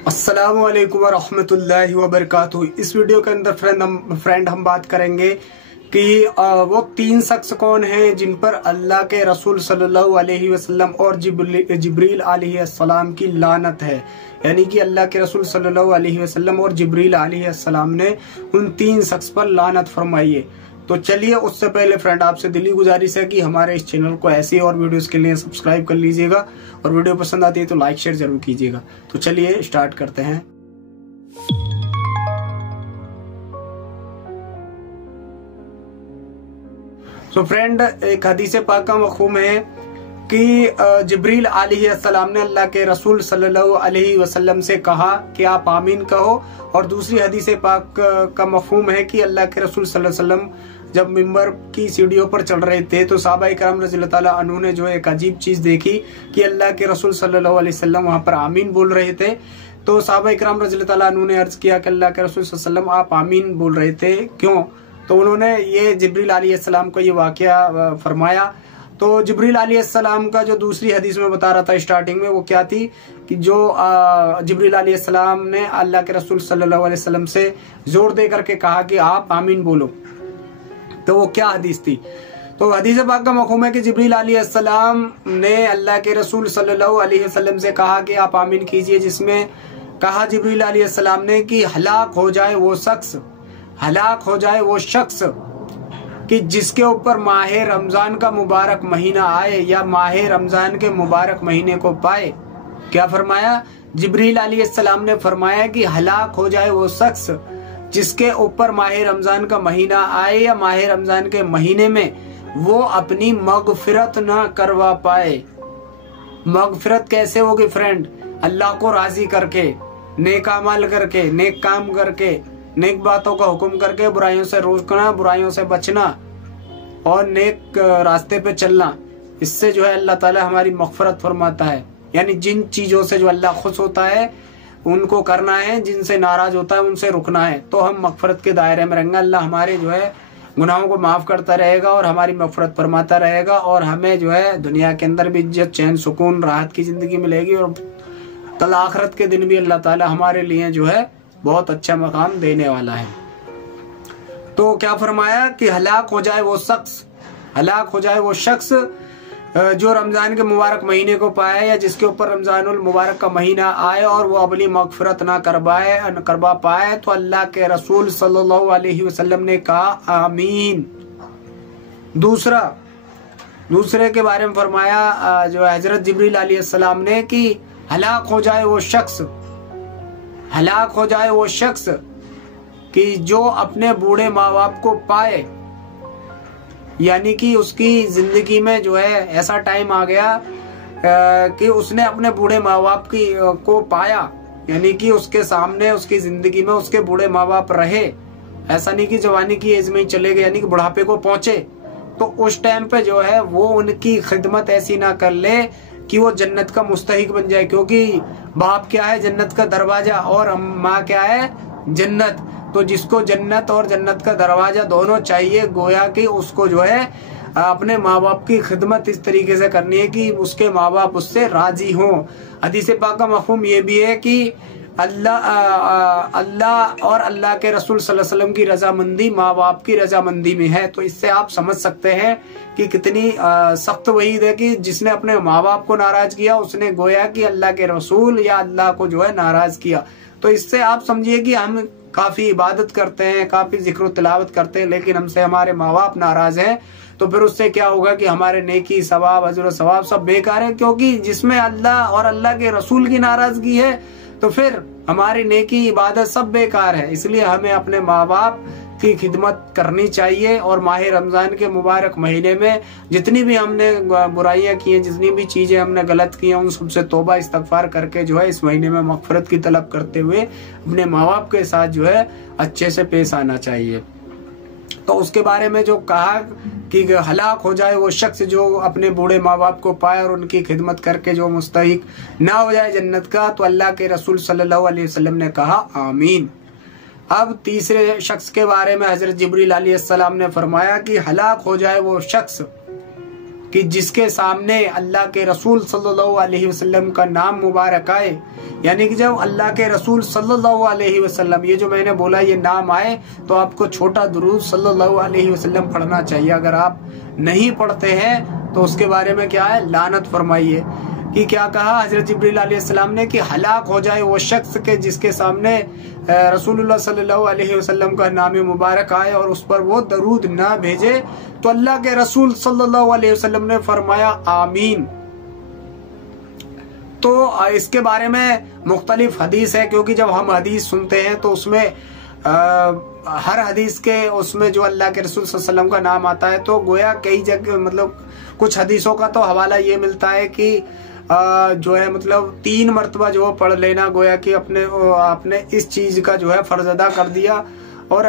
अस्सलामु अलैकुम वरहमतुल्लाहि वबरकातुहू। इस वीडियो के अंदर फ्रेंड हम बात करेंगे कि वो तीन शख्स कौन हैं जिन पर अल्लाह के रसूल सल्लल्लाहु अलैहि वसल्लम और जिब्रील अलैहिस्सलाम की लानत है। यानी कि अल्लाह के रसूल सल्लल्लाहु अलैहि वसल्लम और जिब्रील अलैहिस्सलाम ने उन तीन शख्स पर लानत फरमाई है। तो चलिए, उससे पहले फ्रेंड आपसे दिली गुजारिश है कि हमारे इस चैनल को ऐसी और वीडियोस के लिए सब्सक्राइब कर लीजिएगा और वीडियो पसंद आती है तो लाइक शेयर जरूर कीजिएगा। तो चलिए स्टार्ट करते हैं। तो फ्रेंड, एक हदीस पाक का मफ़हूम है कि जिब्रील अलैहिस्सलाम ने अल्लाह के रसूल सल्लल्लाहु अलैहि वसल्लम से कहा कि आप आमीन कहो, और दूसरी हदीस पाक का मफ़हूम है कि अल्लाह के रसूल सल्लल्लाहु अलैहि वसल्लम जब मिंबर की सीढ़ियों पर चढ़ रहे थे तो सहाबाए किराम रज़ियल्लाहु ताला अन्हु ने जो एक अजीब चीज देखी कि अल्लाह के रसूल सल्लल्लाहु अलैहि वसल्लम वहां पर आमीन बोल रहे थे। तो सहाबाए किराम रज़ियल्लाहु ताला अन्हु ने अर्ज किया कि अल्लाह के रसूल सल्लल्लाहु अलैहि वसल्लम आप आमीन बोल रहे थे, क्यों? तो उन्होंने ये जिब्रील अलैहिस्सलाम को ये वाकया फरमाया। तो जिब्रील अलैहिस्सलाम का जो दूसरी हदीस में बता रहा था स्टार्टिंग में, वो क्या थी कि जो जिब्रील अलैहिस्सलाम ने अल्लाह के रसूल सल्लल्लाहु अलैहि वसल्लम से जोर दे करके कहा कि आप आमीन बोलो। तो वो क्या हदीस थी? तो हदीस पाक का मफ़हूम है कि जिब्रील अलैहिस्सलाम ने अल्लाह के रसूल सल्लल्लाहु अलैहि वसल्लम से कहा कि आप आमीन कीजिए, जिसमें कहा जिब्रील अलैहिस्सलाम ने कि हलाक हो जाए वो शख्स, हलाक हो जाए वो शख्स कि जिसके ऊपर माह रमजान का मुबारक महीना आए या माह रमजान के मुबारक महीने को पाए। क्या फरमाया? जिब्रील अलैहिस्सलाम ने फरमाया कि हलाक हो जाए वो शख्स जिसके ऊपर माह रमजान का महीना आए या माह रमजान के महीने में वो अपनी मगफिरत ना करवा पाए। मगफिरत कैसे होगी फ्रेंड? अल्लाह को राजी करके, नेक अमल करके, नेक काम करके, नेक बातों का हुक्म करके, बुराइयों से रोकना, बुराइयों से बचना और नेक रास्ते पे चलना। इससे जो है अल्लाह ताला हमारी मगफिरत फरमाता है। यानी जिन चीजों से जो अल्लाह खुश होता है उनको करना है, जिनसे नाराज होता है उनसे रुकना है, तो हम मगफिरत के दायरे में रहेंगे। अल्लाह हमारे जो है गुनाहों को माफ करता रहेगा और हमारी मगफिरत फरमाता रहेगा, और हमें जो है दुनिया के अंदर भी इज्जत, चैन, सुकून, राहत की जिंदगी मिलेगी, और कल आखिरत के दिन भी अल्लाह ताला हमारे लिए जो है बहुत अच्छा मकाम देने वाला है। तो क्या फरमाया कि हलाक हो जाए वो शख्स, हलाक हो जाए वो शख्स जो रमजान के मुबारक महीने को पाए या जिसके ऊपर रमजानुल मुबारक का महीना आए और वो अपनी मगफिरत ना करवा पाए। तो अल्लाह के रसूल सल्लल्लाहु अलैहि वसल्लम ने कहा आमीन। दूसरे के बारे में फरमाया जो हजरत जिब्रील अलैहिस्सलाम ने कि हलाक हो जाए वो शख्स, हलाक हो जाए वो शख्स कि जो अपने बूढ़े माँ बाप को पाए। यानी कि उसकी जिंदगी में जो है ऐसा टाइम आ गया कि उसने अपने बूढ़े माँ बाप को पाया, यानी कि उसके सामने उसकी जिंदगी में उसके बूढ़े माँ बाप रहे। ऐसा नहीं कि जवानी की एज में ही चले गए, यानी कि बुढ़ापे को पहुंचे। तो उस टाइम पे जो है वो उनकी खिदमत ऐसी ना कर ले कि वो जन्नत का मुस्तहिक बन जाए, क्योंकि बाप क्या है? जन्नत का दरवाजा, और माँ क्या है? जन्नत। तो जिसको जन्नत और जन्नत का दरवाजा दोनों चाहिए, गोया कि उसको जो है अपने माँ बाप की खिदमत इस तरीके से करनी है कि उसके माँ बाप उससे राजी हों। हदीस पाक का मफ़हूम ये भी है कि अल्लाह और अल्लाह के रसूल सल्लल्लाहु अलैहि वसल्लम की रजामंदी माँ बाप की रजामंदी में है। तो इससे आप समझ सकते हैं कि कितनी सख्त वईद है कि जिसने अपने माँ बाप को नाराज किया उसने गोया कि अल्लाह के रसूल या अल्लाह को जो है नाराज किया। तो इससे आप समझिए कि हम काफी इबादत करते हैं, काफी जिक्र तिलावत करते हैं, लेकिन हमसे हमारे माँ बाप नाराज हैं, तो फिर उससे क्या होगा कि हमारे नेकी, सवाब, अजर सवाब सब बेकार है। क्योंकि जिसमें अल्लाह और अल्लाह के रसूल की नाराजगी है तो फिर हमारी नेकी, इबादत सब बेकार है। इसलिए हमें अपने माँ बाप की खिदमत करनी चाहिए, और माह रमजान के मुबारक महीने में जितनी भी हमने बुराइयां की हैं, जितनी भी चीजें हमने गलत की हैं, उन सबसे तौबा इस्तगफार करके जो है इस महीने में मगफिरत की तलब करते हुए अपने माँ बाप के साथ जो है अच्छे से पेश आना चाहिए। तो उसके बारे में जो कहा कि हलाक हो जाए वो शख्स जो अपने बूढ़े माँ बाप को पाए और उनकी खिदमत करके जो मुस्तहिक ना हो जाए जन्नत का, तो अल्लाह के रसूल सल्लल्लाहु अलैहि वसल्लम ने कहा आमीन। अब तीसरे शख्स के बारे में हजरत जिब्रील अलैहिस्सलाम ने फरमाया कि हलाक हो जाए वो शख्स कि जिसके सामने अल्लाह के रसूल सल्लल्लाहु अलैहि वसल्लम का नाम मुबारक आए, यानी कि जब अल्लाह के रसूल सल्लल्लाहु अलैहि वसल्लम, ये जो मैंने बोला ये नाम आए, तो आपको छोटा दुरूद सल्लल्लाहु अलैहि वसल्लम पढ़ना चाहिए। अगर आप नहीं पढ़ते हैं तो उसके बारे में क्या है, लानत फरमाइए। कि क्या कहा हजरत जिब्रील अलैहिस्सलाम ने कि हलाक हो जाए वो शख्स के जिसके सामने रसूलुल्लाह सल्लल्लाहु अलैहि वसल्लम का नाम मुबारक आए और उस पर वो दरूद ना भेजे। तो अल्लाह के रसूल सल्लल्लाहु अलैहि वसल्लम ने फरमाया आमीन। तो इसके बारे में मुख्तलिफ हदीस है, क्योंकि जब हम हदीस सुनते हैं तो उसमें हर हदीस के उसमें जो अल्लाह के रसूल सल्लल्लाहु अलैहि वसल्लम का नाम आता है, तो गोया कई जगह मतलब कुछ हदीसों का तो हवाला ये मिलता है कि जो है मतलब 3 मरतबा जो पढ़ लेना, गोया कि आपने इस चीज का जो है फर्ज अदा कर दिया। और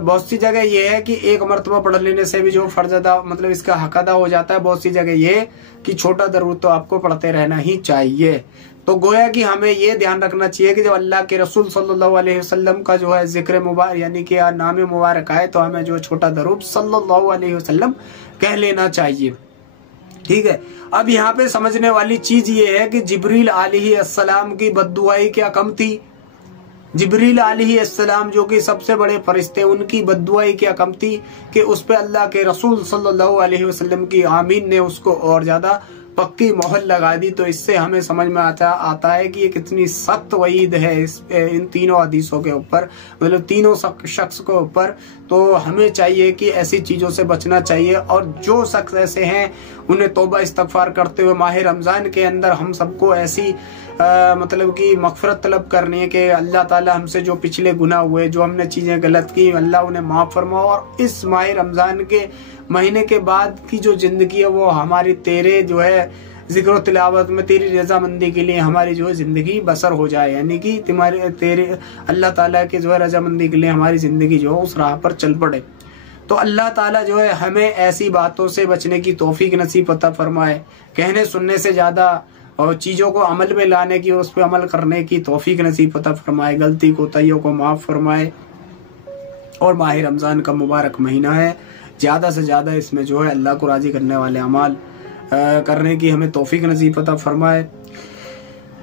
बहुत सी जगह ये है कि 1 मरतबा पढ़ लेने से भी जो फर्ज अदा मतलब इसका हक अदा हो जाता है। बहुत सी जगह ये कि छोटा दरूद तो आपको पढ़ते रहना ही चाहिए। तो गोया कि हमें ये ध्यान रखना चाहिए कि जब अल्लाह के रसूल सल्लल्लाहु अलैहि वसल्लम का जो है जिक्र मुबारक यानी कि नाम मुबारक आए तो हमें जो छोटा दरूद सल्लल्लाहु अलैहि वसल्लम कह लेना चाहिए। ठीक है। अब यहाँ पे समझने वाली चीज ये है कि जिब्रील अलैहिस्सलाम की बद्दुआई क्या कम थी। जिब्रील अलैहिस्सलाम जो कि सबसे बड़े फरिश्ते, उनकी बद्दुआई क्या कम थी कि उस पे अल्लाह के रसूल सल्लल्लाहु अलैहि वसल्लम की आमीन ने उसको और ज्यादा पक्की मोहर लगा दी। तो इससे हमें समझ में आता है कि ये कितनी सख्त वईद है इन तीनों हदीसों के ऊपर, मतलब तीनों शख्स के ऊपर। तो हमें चाहिए कि ऐसी चीजों से बचना चाहिए, और जो शख्स ऐसे हैं उन्हें तौबा इस्तगफार करते हुए माह रमजान के अंदर हम सबको ऐसी मतलब कि मगफरत तलब करनी है कि अल्लाह ताला हमसे जो पिछले गुनाह हुए, जो हमने चीजें गलत की, अल्लाह उन्हें माफ फरमा। और इस माह रमजान के महीने के बाद की जो जिंदगी है वो हमारी तेरे जो है जिक्र और तिलावत में तेरी रजामंदी के लिए हमारी जो है जिंदगी बसर हो जाए, यानी कि तेरे अल्लाह ताला के जो है रजामंदी के लिए हमारी जिंदगी जो है उस राह पर चल पड़े। तो अल्लाह ताला जो है हमें ऐसी बातों से बचने की तौफीक नसीब अता फरमाए, कहने सुनने से ज्यादा और चीजों को अमल में लाने की और उस पर अमल करने की तौफीक नसीब अता फरमाए, गलती कोताहियों को माफ फरमाए। और माह रमजान का मुबारक महीना है, ज्यादा से ज्यादा इसमें जो है अल्लाह को राजी करने वाले अमाल करने की हमें तौफीक नसीब अता फरमाए।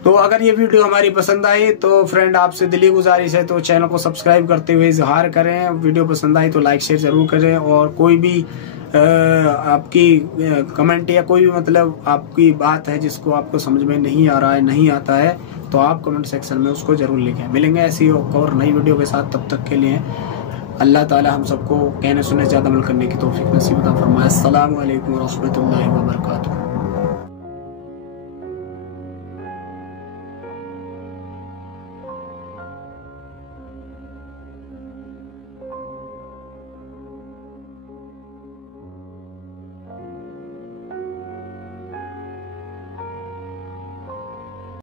तो अगर ये वीडियो हमारी पसंद आई तो फ्रेंड आपसे दिली गुजारिश है तो चैनल को सब्सक्राइब करते हुए इजहार करें। वीडियो पसंद आई तो लाइक शेयर जरूर करें, और कोई भी आपकी कमेंट या कोई भी मतलब आपकी बात है जिसको आपको समझ में नहीं आ रहा है, नहीं आता है, तो आप कमेंट सेक्शन में उसको जरूर लिखें। मिलेंगे ऐसी और नई वीडियो के साथ, तब तक के लिए अल्लाह ताला हम सबको कहने सुनने ज्यादा अमल करने की तौफीक नसीब अता फरमाए। अस्सलामु अलैकुम व रहमतुल्लाहि व बरकातुहू।